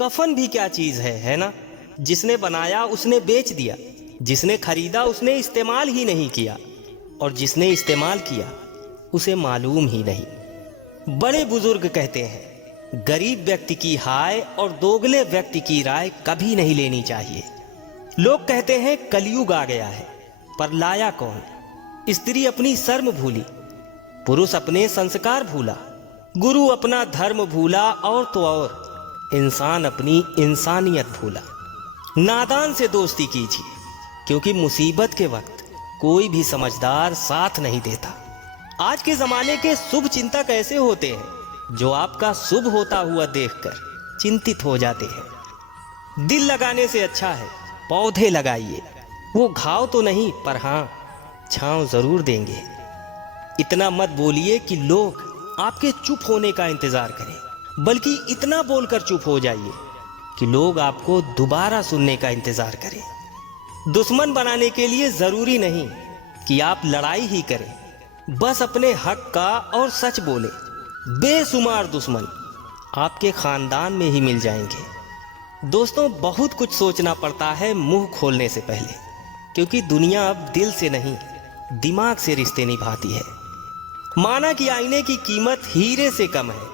कफन भी क्या चीज है ना। जिसने बनाया उसने बेच दिया, जिसने खरीदा उसने इस्तेमाल ही नहीं किया, और जिसने इस्तेमाल किया उसे मालूम ही नहीं। बड़े बुजुर्ग कहते हैं, गरीब व्यक्ति की हाय और दोगले व्यक्ति की राय कभी नहीं लेनी चाहिए। लोग कहते हैं कलयुग आ गया है, पर लाया कौन। स्त्री अपनी शर्म भूली, पुरुष अपने संस्कार भूला, गुरु अपना धर्म भूला, और तो और इंसान अपनी इंसानियत भूला। नादान से दोस्ती कीजिए, क्योंकि मुसीबत के वक्त कोई भी समझदार साथ नहीं देता। आज के जमाने के शुभ चिंतक ऐसे होते हैं जो आपका शुभ होता हुआ देखकर चिंतित हो जाते हैं। दिल लगाने से अच्छा है पौधे लगाइए, वो घाव तो नहीं पर हाँ छांव जरूर देंगे। इतना मत बोलिए कि लोग आपके चुप होने का इंतजार करें, बल्कि इतना बोलकर चुप हो जाइए कि लोग आपको दोबारा सुनने का इंतजार करें। दुश्मन बनाने के लिए जरूरी नहीं कि आप लड़ाई ही करें, बस अपने हक का और सच बोले। बेशुमार दुश्मन आपके खानदान में ही मिल जाएंगे। दोस्तों, बहुत कुछ सोचना पड़ता है मुंह खोलने से पहले, क्योंकि दुनिया अब दिल से नहीं दिमाग से रिश्ते निभाती है। माना कि आईने की कीमत हीरे से कम है,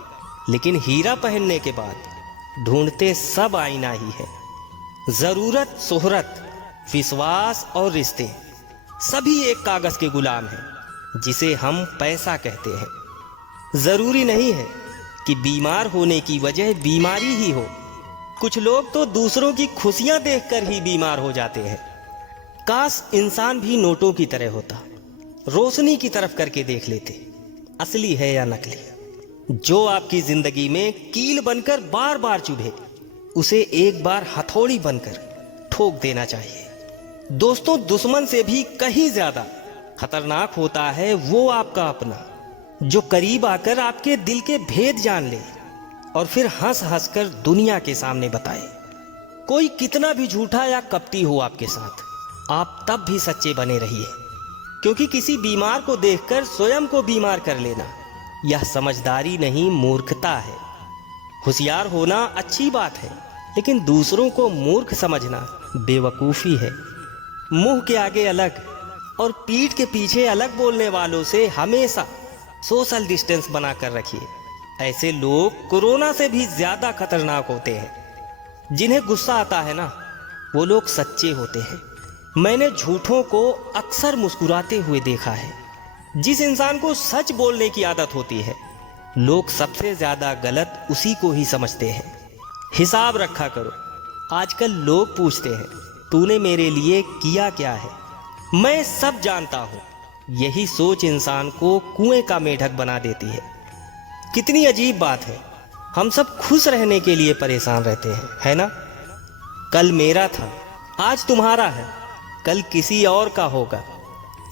लेकिन हीरा पहनने के बाद ढूंढते सब आईना ही है। जरूरत, शोहरत, विश्वास और रिश्ते सभी एक कागज के गुलाम हैं, जिसे हम पैसा कहते हैं। जरूरी नहीं है कि बीमार होने की वजह बीमारी ही हो। कुछ लोग तो दूसरों की खुशियां देखकर ही बीमार हो जाते हैं। काश इंसान भी नोटों की तरह होता, रोशनी की तरफ करके देख लेते असली है या नकली। जो आपकी जिंदगी में कील बनकर बार बार चुभे, उसे एक बार हथौड़ी बनकर ठोक देना चाहिए। दोस्तों, दुश्मन से भी कहीं ज्यादा खतरनाक होता है वो आपका अपना, जो करीब आकर आपके दिल के भेद जान ले और फिर हंस हंस कर दुनिया के सामने बताए। कोई कितना भी झूठा या कपटी हो आपके साथ, आप तब भी सच्चे बने रहिए, क्योंकि किसी बीमार को देखकर स्वयं को बीमार कर लेना यह समझदारी नहीं, मूर्खता है। होशियार होना अच्छी बात है, लेकिन दूसरों को मूर्ख समझना बेवकूफ़ी है। मुंह के आगे अलग और पीठ के पीछे अलग बोलने वालों से हमेशा सोशल डिस्टेंस बनाकर रखिए। ऐसे लोग कोरोना से भी ज्यादा खतरनाक होते हैं। जिन्हें गुस्सा आता है ना, वो लोग सच्चे होते हैं। मैंने झूठों को अक्सर मुस्कुराते हुए देखा है। जिस इंसान को सच बोलने की आदत होती है, लोग सबसे ज्यादा गलत उसी को ही समझते हैं। हिसाब रखा करो। आजकल लोग पूछते हैं, तूने मेरे लिए किया क्या है? मैं सब जानता हूं। यही सोच इंसान को कुएं का मेढक बना देती है। कितनी अजीब बात है, हम सब खुश रहने के लिए परेशान रहते हैं, है ना? कल मेरा था, आज तुम्हारा है, कल किसी और का होगा।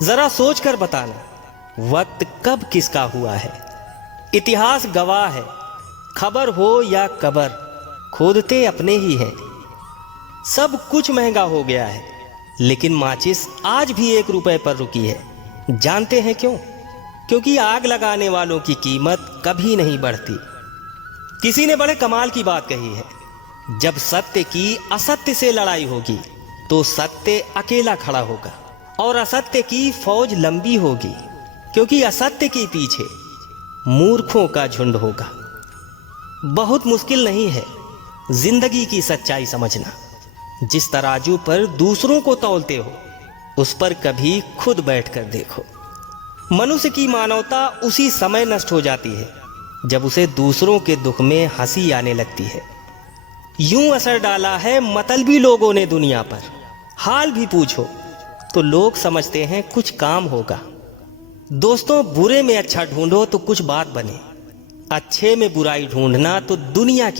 जरा सोच कर बताना, वक्त कब किसका हुआ है। इतिहास गवाह है, खबर हो या कबर, खोदते अपने ही हैं। सब कुछ महंगा हो गया है, लेकिन माचिस आज भी 1 रुपए पर रुकी है। जानते हैं क्यों? क्योंकि आग लगाने वालों की कीमत कभी नहीं बढ़ती। किसी ने बड़े कमाल की बात कही है, जब सत्य की असत्य से लड़ाई होगी तो सत्य अकेला खड़ा होगा और असत्य की फौज लंबी होगी, क्योंकि असत्य के पीछे मूर्खों का झुंड होगा। बहुत मुश्किल नहीं है जिंदगी की सच्चाई समझना। जिस तराजू पर दूसरों को तौलते हो, उस पर कभी खुद बैठकर देखो। मनुष्य की मानवता उसी समय नष्ट हो जाती है जब उसे दूसरों के दुख में हंसी आने लगती है। यूं असर डाला है मतलबी लोगों ने दुनिया पर। हाल भी पूछो तो लोग समझते हैं कुछ काम होगा। दोस्तों, बुरे में अच्छा ढूंढो तो कुछ बात बने, अच्छे में बुराई ढूंढना तो दुनिया की